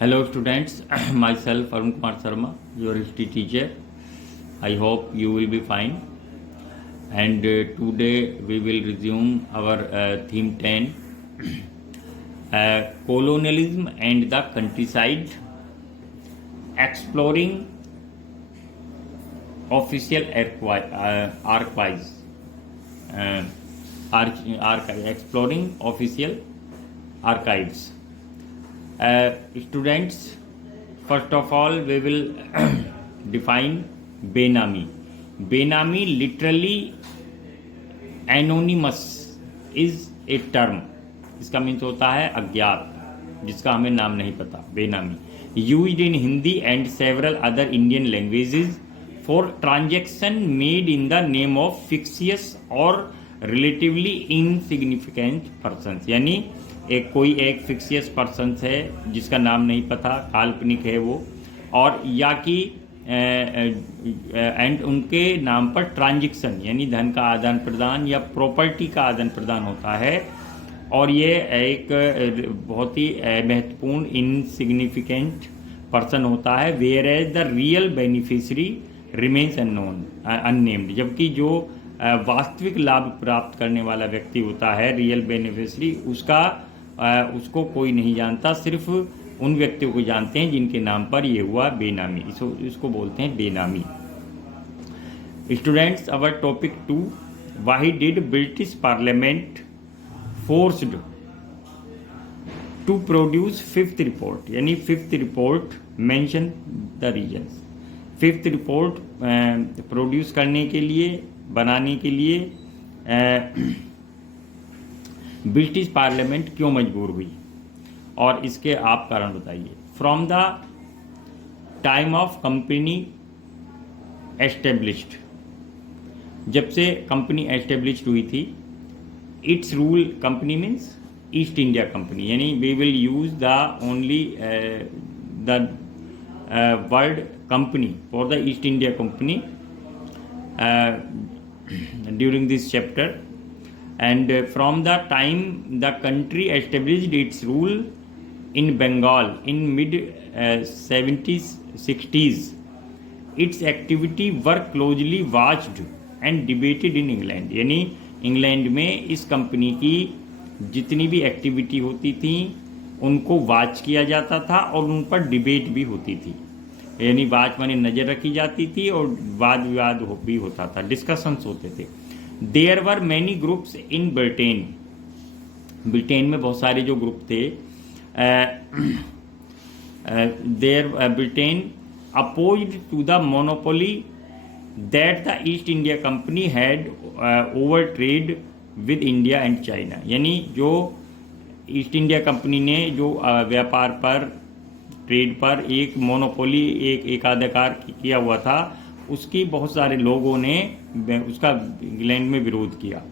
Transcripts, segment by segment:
Hello students, myself Arun Kumar Sharma, your history teacher. I hope you will be fine. And today we will resume our theme 10, colonialism and the countryside, exploring official archives. Exploring official archives. Students, first of all, we will define Benami. Benami literally anonymous is a term. इसका means होता है अज्ञात, जिसका हमें नाम नहीं पता. बेनामी used in Hindi and several other Indian languages for transaction made in the name of fictitious or relatively insignificant persons. यानी कोई एक फिक्सियस पर्सन है जिसका नाम नहीं पता, काल्पनिक है वो, और या कि एंड उनके नाम पर ट्रांजैक्शन यानी धन का आदान प्रदान या प्रॉपर्टी का आदान प्रदान होता है. और ये एक बहुत ही महत्वपूर्ण इनसिग्निफिकेंट पर्सन होता है. Whereas the real beneficiary remains unnamed, जबकि जो वास्तविक लाभ प्राप्त करने वाला व्यक्ति होता है, रियल बेनिफिशरी, उसको कोई नहीं जानता, सिर्फ उन व्यक्तियों को जानते हैं जिनके नाम पर ये हुआ बेनामी. इसको बोलते हैं बेनामी. Students, our topic 2, why did British parliament forced to produce fifth report. यानी fifth report mention the reasons. Fifth report produce करने के लिए, बनाने के लिए ब्रिटिश पार्लियामेंट क्यों मजबूर हुई, और इसके आप कारण बताइए. From the time of company established, जब से कंपनी एस्टेब्लिश्ड हुई थी, it's rule, company means East India company, यानी we will use the only the word company for the East India company during this chapter. And from the time the country established its rule in Bengal in mid 70s 60s, its activity were closely watched and debated in England. यानी England में इस company की जितनी भी activity होती थी उनको watch किया जाता था और उन पर डिबेट भी होती थी. यानी वॉच माने नज़र रखी जाती थी और वाद विवाद भी होता था, डिस्कशंस होते थे. There were many groups in Britain. Britain में बहुत सारे जो ग्रुप थे, there Britain opposed to the monopoly that the East India Company had over trade with India and China. यानी जो ईस्ट इंडिया कंपनी ने जो व्यापार पर, ट्रेड पर एक मोनोपोली, एक एकाधिकार किया हुआ था, उसकी बहुत सारे लोगों ने उसका इंग्लैंड में विरोध किया.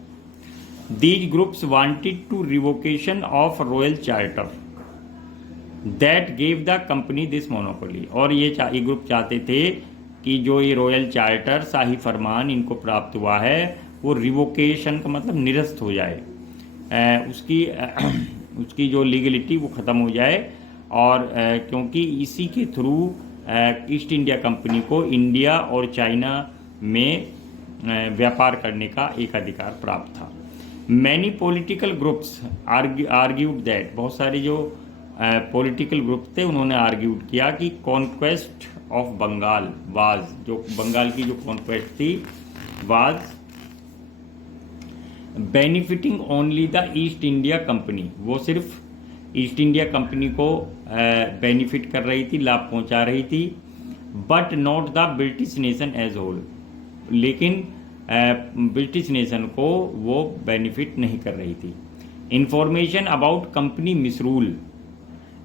These groups wanted to revocation of royal charter that gave the company this monopoly. और ये ग्रुप चाहते थे कि जो ये रॉयल चार्टर, शाही फरमान इनको प्राप्त हुआ है, वो रिवोकेशन का मतलब निरस्त हो जाए, उसकी जो लीगलिटी वो ख़त्म हो जाए. और क्योंकि इसी के थ्रू ईस्ट इंडिया कंपनी को इंडिया और चाइना में व्यापार करने का एक अधिकार प्राप्त था. Many political groups argued that, बहुत सारे जो पॉलिटिकल ग्रुप थे उन्होंने आर्ग्यूड किया कि कॉन्क्वेस्ट ऑफ बंगाल वाज, जो बंगाल की जो कॉन्क्वेस्ट थी, was benefiting only the East India Company. वो सिर्फ ईस्ट इंडिया कंपनी को बेनिफिट कर रही थी, लाभ पहुंचा रही थी, but not the British nation as whole. लेकिन ब्रिटिश नेशन को वो बेनिफिट नहीं कर रही थी. Information about company misrule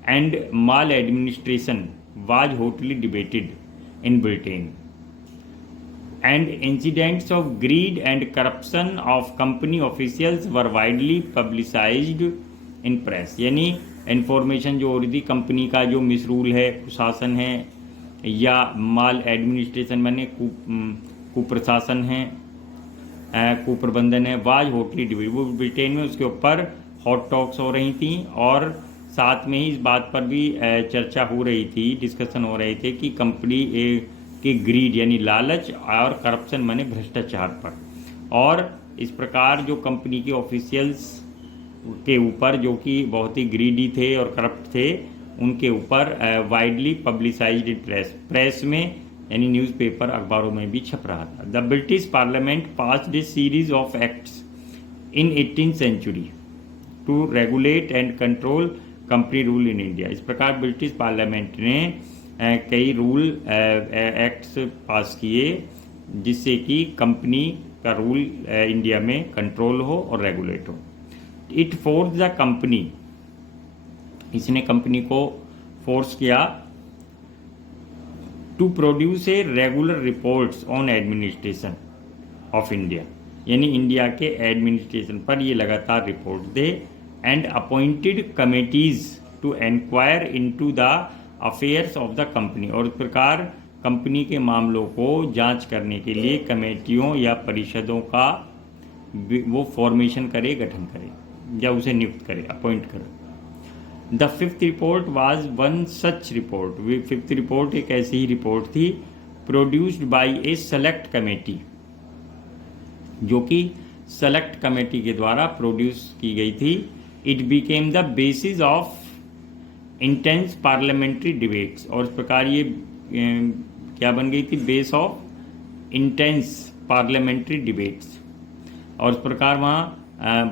and maladministration was hotly debated in Britain, and incidents of greed and corruption of company officials were widely publicised in press. यानी information जो हो रही थी, कंपनी का जो मिसरूल है, कुशासन है, या माल एडमिनिस्ट्रेशन माने कुप्रशासन है, कुप्रबंधन है, वाज हॉटली डिबेट. वो ब्रिटेन में उसके ऊपर हॉट टॉक्स हो रही थी और साथ में ही इस बात पर भी चर्चा हो रही थी, डिस्कशन हो रहे थे कि कंपनी के ग्रीड यानी लालच और करप्शन माने भ्रष्टाचार पर, और इस प्रकार जो कंपनी के ऑफिशियल्स के ऊपर जो कि बहुत ही ग्रीडी थे और करप्ट थे, उनके ऊपर वाइडली पब्लिसाइज्ड इन प्रेस में यानी न्यूज़पेपर अखबारों में भी छप रहा था। The British parliament passed a series of acts in 18th century to regulate and control company rule in India. इस प्रकार ब्रिटिश पार्लियामेंट ने कई रूल एक्ट्स पास किए जिससे कि कंपनी का रूल इंडिया में कंट्रोल हो और रेगुलेट हो। इट फोर्स द कंपनी, इसने कंपनी को फोर्स किया to produce a regular reports on administration of India, यानी इंडिया के एडमिनिस्ट्रेशन पर ये लगातार रिपोर्ट दे, and appointed committees to enquire into the affairs of the company, और इस प्रकार कंपनी के मामलों को जांच करने के लिए कमेटियों या परिषदों का वो फॉर्मेशन करे, गठन करे या उसे नियुक्त करे, अपॉइंट करे। The fifth report was one such report, fifth report एक ऐसी ही रिपोर्ट थी produced by A select committee, जो कि सेलेक्ट कमेटी के द्वारा प्रोड्यूस की गई थी। It became the basis of intense parliamentary debates, और इस प्रकार ये क्या बन गई थी, base of intense parliamentary debates, और इस प्रकार वहाँ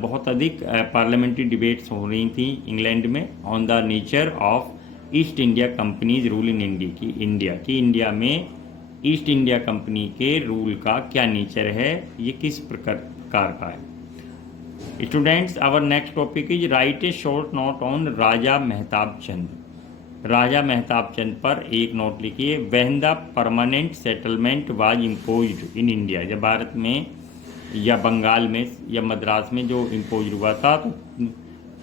बहुत अधिक पार्लियामेंट्री डिबेट्स हो रही थी इंग्लैंड में on the nature of East India companies rule in India की इंडिया में ईस्ट इंडिया कंपनी के रूल का क्या नेचर है, ये किस प्रकार का है। Students, our next topic is write a short note on Raja Mehtab Chand. Raja Mehtab Chand पर एक नोट लिखिए। When the permanent settlement was imposed in India, जब भारत में या बंगाल में या मद्रास में जो इम्पोज हुआ था, तो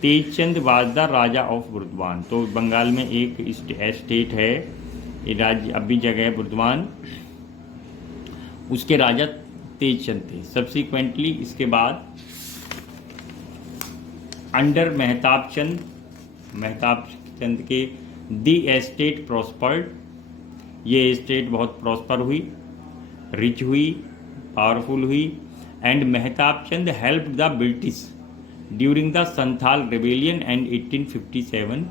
Tejchand was the Raja of Burdwan. तो बंगाल में एक स्टेट है, ये राज्य अब भी जगह है बुर्दवान, उसके राजा तेजचंद थे। सब्सिक्वेंटली इसके बाद अंडर मेहताब चंद के दी एस्टेट प्रॉस्पर्ड, ये एस्टेट बहुत प्रॉस्पर हुई, रिच हुई, पावरफुल हुई, and Mehtab Chand helped the British during the Santhal rebellion and 1857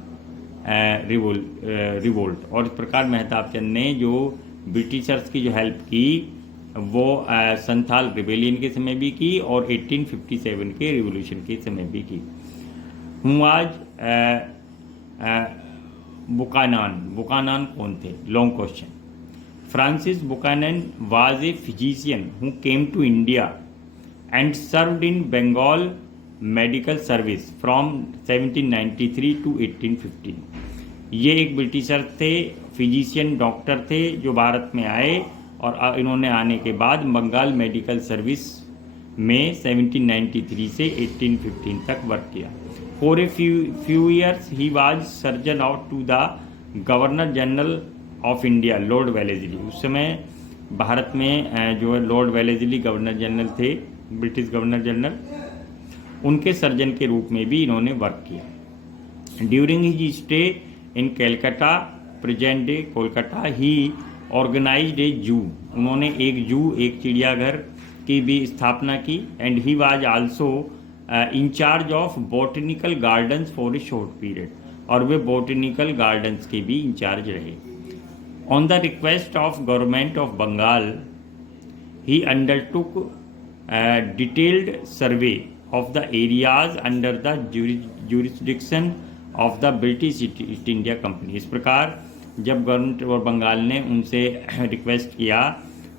revolt. और इस प्रकार मेहताब चंद ने जो ब्रिटिशर्स की जो हेल्प की वो संथाल रिबेलियन के समय भी की और 1857 के रिवोल्यूशन के समय भी की। हूँ आज बुकानान कौन थे? Long question. Francis Buchanan was a physician who came to India and served in Bengal medical service from 1793 to 1815। ये एक ब्रिटिशर थे, फिजिशियन डॉक्टर थे जो भारत में आए और इन्होंने आने के बाद बंगाल मेडिकल सर्विस में 1793 से 1815 तक वर्क किया। For a few years he was surgeon out to the governor general of India lord Wellesley. उस समय भारत में जो है लॉर्ड वेलेस्ली गवर्नर जनरल थे, ब्रिटिश गवर्नर जनरल, उनके सर्जन के रूप में भी इन्होंने वर्क किया। During his stay in Calcutta present day Kolkata he organized a zoo. उन्होंने एक जू, एक चिड़ियाघर की भी स्थापना की। And he was also in charge of botanical gardens for a short period, और वे बॉटनिकल गार्डन्स के भी इंचार्ज रहे। On the request of government of Bengal he undertook detailed survey of the areas under the jurisdiction of the British East India Company। इस प्रकार जब government और बंगाल ने उनसे रिक्वेस्ट किया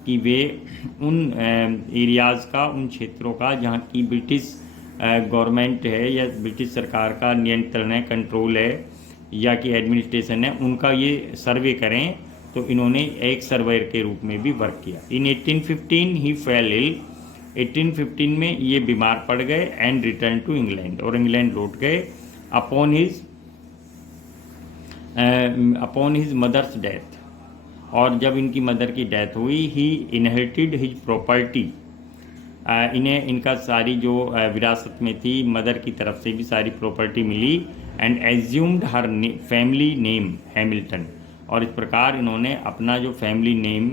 कि वे उन एरियाज़ का, उन क्षेत्रों का जहाँ की ब्रिटिश गवर्नमेंट है या ब्रिटिश सरकार का नियंत्रण है, कंट्रोल है या कि एडमिनिस्ट्रेशन है, उनका ये सर्वे करें, तो इन्होंने एक सर्वेयर के रूप में भी वर्क किया। इन 1815 ही फेल इल। 1815 में ये बीमार पड़ गए एंड रिटर्न टू इंग्लैंड, और इंग्लैंड लौट गए। अपॉन हिज मदर्स डेथ, और जब इनकी मदर की डेथ हुई, ही इनहेरिटेड हिज प्रॉपर्टी। इन्हें इनका सारी जो विरासत में थी, मदर की तरफ से भी सारी प्रॉपर्टी मिली। And assumed her family name Hamilton, और इस प्रकार इन्होंने अपना जो फैमिली नेम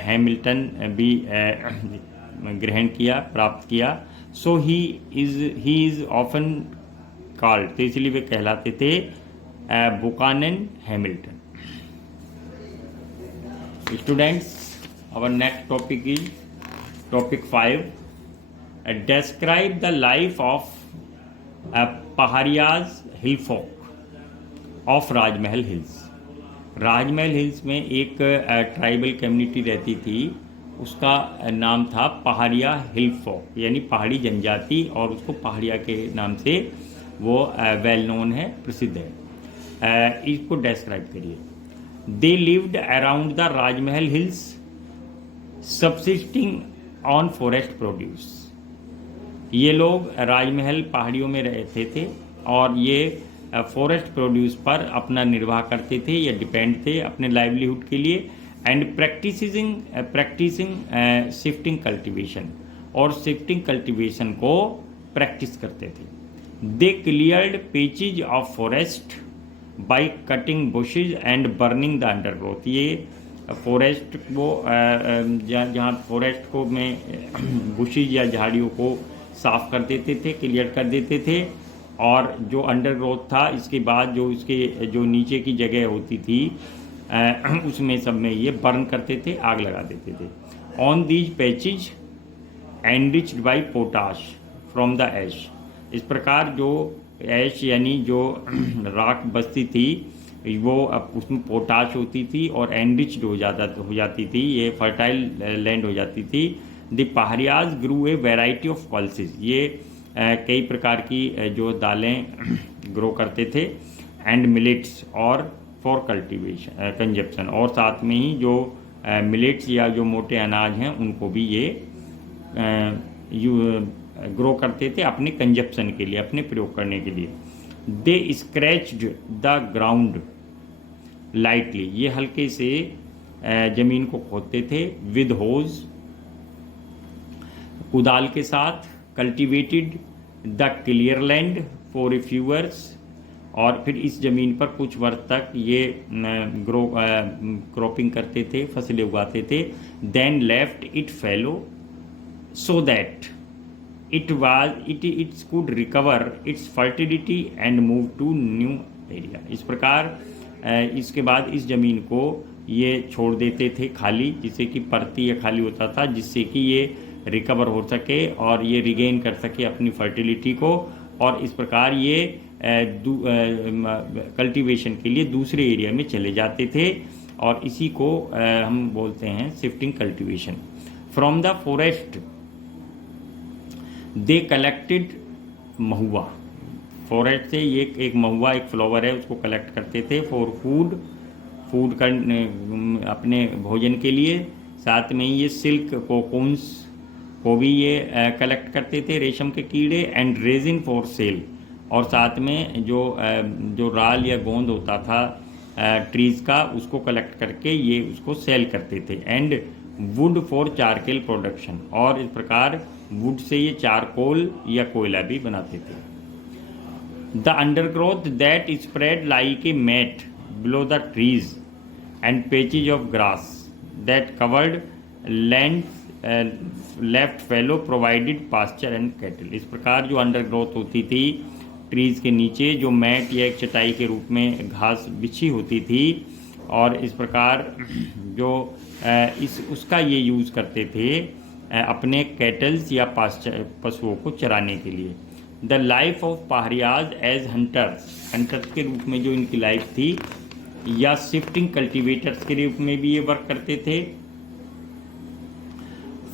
हैमिल्टन भी ग्रहण किया, प्राप्त किया। सो ही इज़ ऑफन कॉल्ड, तो इसलिए वे कहलाते थे Buchanan Hamilton. Students, our next topic is topic 5. Describe the life of Pahariya's hill folk of Rajmahal hills. Rajmahal hills में एक ट्राइबल कम्युनिटी रहती थी, उसका नाम था पहाड़िया हिल folk, यानी पहाड़ी जनजाति, और उसको पहाड़िया के नाम से वो वेल नोन है, प्रसिद्ध है। इसको डिस्क्राइब करिए। They lived around the Rajmahal hills subsisting on forest produce. ये लोग राजमहल पहाड़ियों में रहते थे और ये फॉरेस्ट प्रोड्यूस पर अपना निर्वाह करते थे या डिपेंड थे अपने लाइवलीहुड के लिए। एंड प्रैक्टिसिंग शिफ्टिंग कल्टीवेशन, और शिफ्टिंग कल्टीवेशन को प्रैक्टिस करते थे। They cleared patches of forest by cutting bushes and burning the undergrowth. ये फॉरेस्ट को जहाँ फॉरेस्ट को में बुशेज या झाड़ियों को साफ कर देते थे, क्लियर कर देते थे, और जो अंडरग्रोथ था इसके बाद जो इसके जो नीचे की जगह होती थी उसमें सब में ये बर्न करते थे, आग लगा देते थे। On these patches enriched by potash from the ash. इस प्रकार जो ऐश यानी जो राख बस्ती थी वो उसमें पोटाश होती थी और एनरिच्ड हो जाती थी, ये फर्टाइल लैंड हो जाती थी। The Paharias grew a variety of pulses. ये कई प्रकार की जो दालें ग्रो करते थे। एंड मिलेट्स, और फॉर कल्टीवेशन कंजप्शन, और साथ में ही जो मिलेट्स या जो मोटे अनाज हैं उनको भी ये ग्रो करते थे अपने कंजप्शन के लिए, अपने प्रयोग करने के लिए। दे स्क्रैच्ड द ग्राउंड लाइटली। ये हल्के से जमीन को खोदते थे। विद होज, कुदाल के साथ। Cultivated the clear land for a few years, और फिर इस ज़मीन पर कुछ वर्ष तक ये क्रॉपिंग करते थे, फसलें उगाते थे। Then left it fallow so that it could recover its fertility and move to new area। इस प्रकार इसके बाद इस ज़मीन को ये छोड़ देते थे खाली, जिससे कि परती या खाली होता था, जिससे कि ये रिकवर हो सके और ये रिगेन कर सके अपनी फर्टिलिटी को। और इस प्रकार ये कल्टीवेशन के लिए दूसरे एरिया में चले जाते थे, और इसी को हम बोलते हैं shifting cultivation. From the forest they collected Mahua. Forest से ये एक महुआ, एक फ्लावर है, उसको कलेक्ट करते थे फॉर फूड अपने भोजन के लिए। साथ में ही ये सिल्क कोकून्स को भी ये कलेक्ट करते थे, रेशम के कीड़े। एंड रेजिन फॉर सेल, और साथ में जो राल या गोंद होता था ट्रीज़ का, उसको कलेक्ट करके ये उसको सेल करते थे। And would for charcoal production, और इस प्रकार वुड से ये चारकोल या कोयला भी बनाते थे। The undergrowth that spread like a mat below the trees and patches of grass that covered land left fallow provided pasture and cattle. इस प्रकार जो अंडरग्रोथ होती थी ट्रीज़ के नीचे, जो मैट या एक चटाई के रूप में घास बिछी होती थी, और इस प्रकार जो उसका ये यूज़ करते थे अपने कैटल्स या पशुओं को चराने के लिए। The life of Paharias as hunters के रूप में जो इनकी लाइफ थी, या शिफ्टिंग कल्टीवेटर्स के रूप में भी ये वर्क करते थे।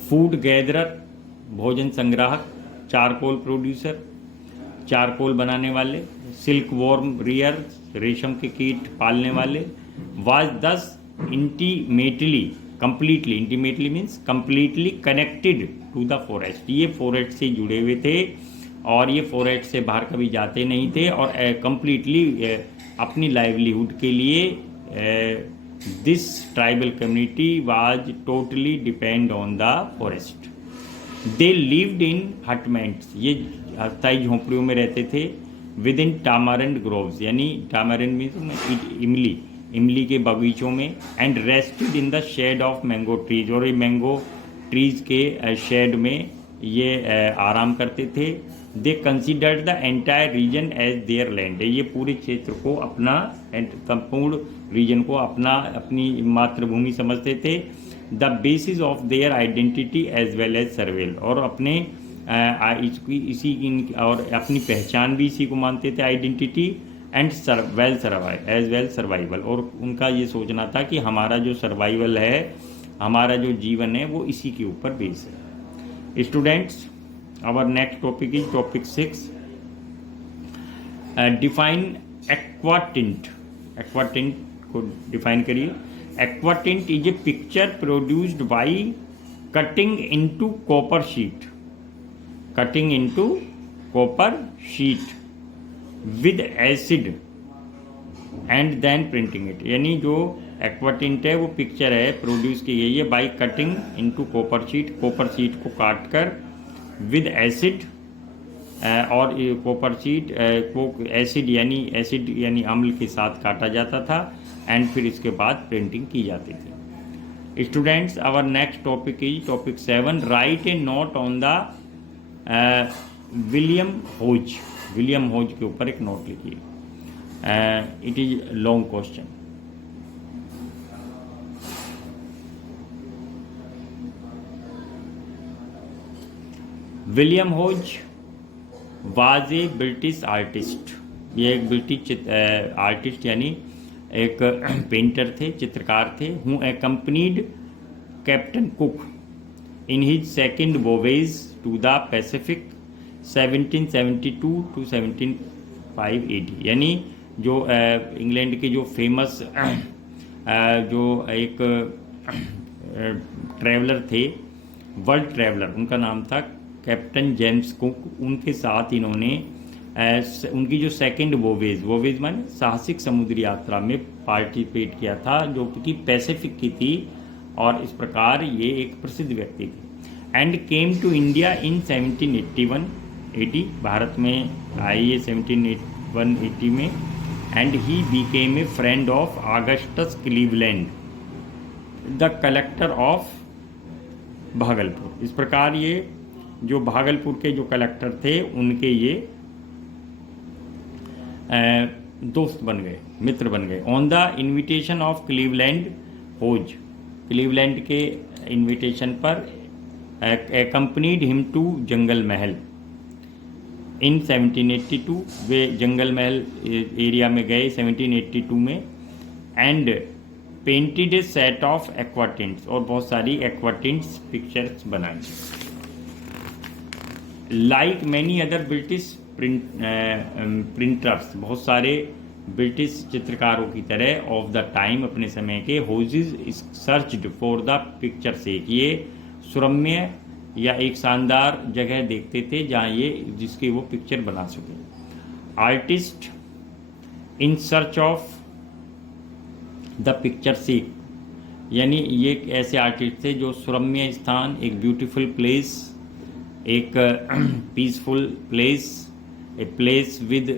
फूड गैदरर, भोजन संग्राहक। चारकोल प्रोड्यूसर, चारकोल बनाने वाले। सिल्क वॉर्म रियर, रेशम के कीट पालने वाले। Was thus intimately means completely connected to the forest. ये फॉरेस्ट से जुड़े हुए थे और ये फॉरेस्ट से बाहर कभी जाते नहीं थे, और कंप्लीटली अपनी लाइवलीहुड के लिए this tribal community was totally depend on the forest. They lived in hutments, ये स्थायी झोंपड़ियों में रहते थे। विद इन टामारंड ग्रोव्स, यानी टामारंड मीन्स इमली, इमली के बगीचों में, and rested in the shade of mango trees, और ये मैंगो ट्रीज के शेड में ये आराम करते थे। They considered the entire region as their land, ये पूरे क्षेत्र को अपना, संपूर्ण रीजन को अपना, अपनी मातृभूमि समझते थे। The basis of their identity as well as survival, और अपने इसी और अपनी पहचान भी इसी को मानते थे, identity, and as well survival, और उनका ये सोचना था कि हमारा जो सर्वाइवल है, हमारा जो जीवन है, वो इसी के ऊपर बेस है। Students, our next topic is topic 6, define aquatint. Aquatint को डिफाइन करिए। Aquatint is a picture produced by cutting into copper sheet, cutting into copper sheet with acid and then printing it, यानी जो aquatint है वो picture है produce की गई है by cutting into copper sheet, copper sheet को काट कर विद एसिड, और कॉपर शीट को एसिड यानी अम्ल के साथ काटा जाता था, एंड फिर इसके बाद प्रिंटिंग की जाती थी। Students, our next topic is topic 7, write a note on the William Hodges. William Hodges के ऊपर एक नोट लिखिए। It is long question. William Hodges was a British artist, ये एक ब्रिटिश आर्टिस्ट यानी एक पेंटर थे, चित्रकार थे। Who accompanied captain Cook in his second voyage to the Pacific 1772 to 1705 AD, यानी जो इंग्लैंड के जो फेमस जो एक ट्रैवलर थे, वर्ल्ड ट्रैवलर, उनका नाम था कैप्टन जेम्स कुक। उनके साथ इन्होंने उनकी जो सेकंड वोवेज माने साहसिक समुद्री यात्रा में पार्टिसिपेट किया था, जो कि पैसिफिक की थी, और इस प्रकार ये एक प्रसिद्ध व्यक्ति थे। And came to India in 1781 AD, भारत में आई है 1781 AD में। And he became a friend of Augustus Cleveland, the collector of Bhagalpur. इस प्रकार ये जो भागलपुर के जो कलेक्टर थे, उनके ये दोस्त बन गए, मित्र बन गए। On the invitation of Cleveland Hodges, Cleveland के इन्विटेशन पर accompanied him to jungle Mahal in 1782, way jungle Mahal area में गए 1782 में। And painted a set of aquatints, और बहुत सारी एक्वाटिंट्स पिक्चर्स बनाई। Like many other British printers, बहुत सारे ब्रिटिश चित्रकारों की तरह ऑफ द टाइम, अपने समय के, होजिज सर्च्ड फॉर द पिक्चर से, ये सुरम्य या एक शानदार जगह देखते थे जहाँ ये जिसकी वो पिक्चर बना सके। Artist in search of the picture से, यानी ये ऐसे आर्टिस्ट थे जो सुरम्य स्थान, एक ब्यूटीफुल प्लेस, एक peaceful place, a place with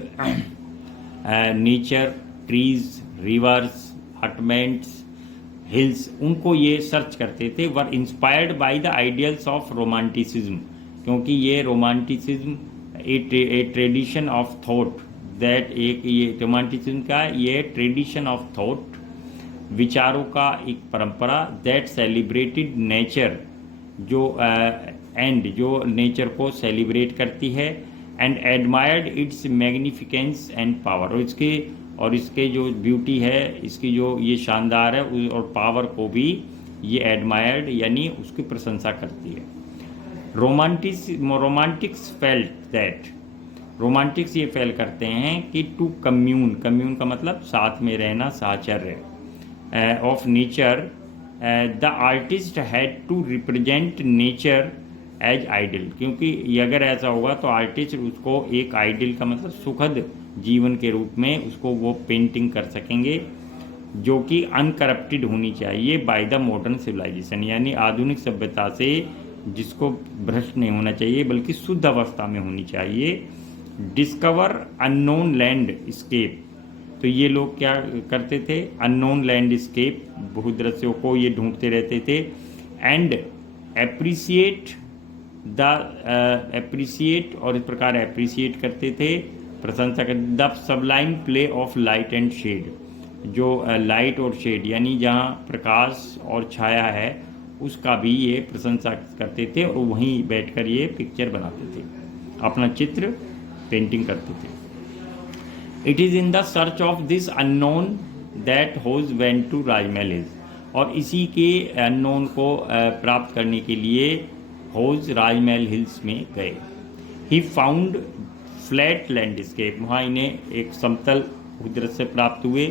nature, trees, reverse, hutments, hills, उनको ये सर्च करते थे। Were inspired by the ideals of romanticism, क्योंकि ये romanticism A tradition of thought, that एक ये रोमांटिसिज्म का ये ट्रेडिशन ऑफ थॉट, विचारों का एक परंपरा, दैट सेलिब्रेटेड नेचर, जो एंड जो नेचर को सेलिब्रेट करती है, and admired its magnificence and power, और इसके जो ब्यूटी है, इसकी जो ये शानदार है और पावर को भी ये एडमायर्ड यानी उसकी प्रशंसा करती है। रोमांटिक्स फेल्ट दैट, रोमांटिक्स ये फेल करते हैं कि टू कम्यून, कम्यून का मतलब साथ में रहना, साहचर्य, of nature, the artist had to represent nature as idol, क्योंकि ये अगर ऐसा होगा तो आर्टिस्ट उसको एक आइडल का मतलब सुखद जीवन के रूप में उसको वो पेंटिंग कर सकेंगे, जो कि अनकरप्टेड होनी चाहिए बाय द मॉडर्न सिविलाइजेशन, यानी आधुनिक सभ्यता से जिसको भ्रष्ट नहीं होना चाहिए बल्कि शुद्ध अवस्था में होनी चाहिए। डिस्कवर अननोन लैंडस्केप, तो ये लोग क्या करते थे, अननोन लैंडस्केप भूदृश्यों को ये ढूंढते रहते थे। एंड एप्रिसिएट और इस प्रकार एप्रिसिएट करते थे, प्रशंसा करते, the sublime play of light and shade, जो लाइट और शेड यानी जहाँ प्रकाश और छाया है उसका भी ये प्रशंसा करते थे, और वहीं बैठकर ये पिक्चर बनाते थे, अपना चित्र पेंटिंग करते थे। It is in the search of this unknown that Hodges went to Rajmahal hills, और इसी के अननोन को प्राप्त करने के लिए होज राजमहल हिल्स में गए। ही फाउंड फ्लैट लैंडस्केप, वहाँ इन्हें एक समतल दृश्य प्राप्त हुए,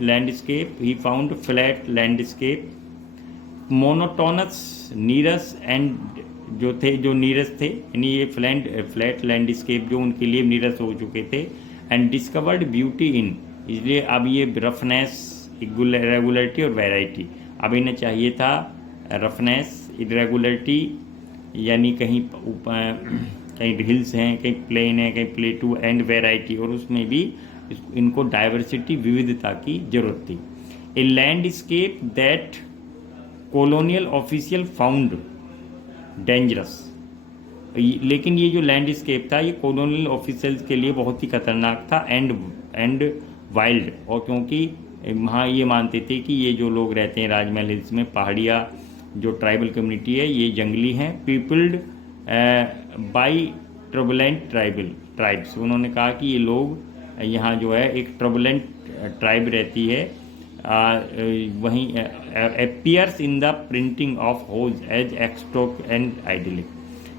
landscape. He found flat landscape, monotonous नीरस एंड जो नीरस थे, यानी ये फ्लैट लैंडस्केप जो उनके लिए नीरस हो चुके थे। एंड डिस्कवर्ड ब्यूटी इन, इसलिए अब ये रफनेस, इरेगुलरिटी और वैरायटी, अब इन्हें चाहिए था रफनेस, इरेगुलरिटी, यानी कहीं कहीं हिल्स हैं, कहीं प्लेन है, कहीं प्लेटू, एंड वैरायटी, और उसमें भी इनको डाइवर्सिटी, विविधता की जरूरत थी। A landscape that colonial official found dangerous, लेकिन ये जो लैंडस्केप था ये कॉलोनियल ऑफिसर्स के लिए बहुत ही खतरनाक था, एंड वाइल्ड, और क्योंकि वहाँ ये मानते थे कि ये जो लोग रहते हैं राजमहल हिल्स में, पहाड़िया जो ट्राइबल कम्युनिटी है ये जंगली हैं, पीपल्ड बाई ट्रबुलेंट ट्राइब्स, उन्होंने कहा कि ये लोग यहाँ जो है एक ट्रबुलेंट ट्राइब रहती है, वहीं appears in the printing of Hodges as exotic and idyllic,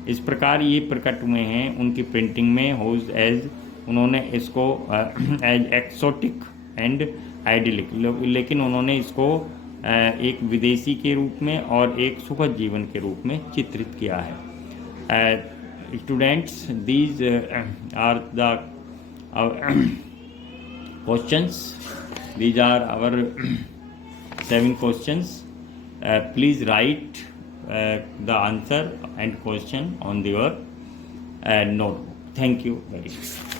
इस प्रकार ये प्रकट हुए हैं उनकी प्रिंटिंग में होज एज, उन्होंने इसको एज एक्सोटिक एंड आइडिलिक, लेकिन उन्होंने इसको एक विदेशी के रूप में और एक सुखद जीवन के रूप में चित्रित किया है। Students, these are the questions. These are our 7 questions. Please write the answer and question on your notebook. Thank you very much.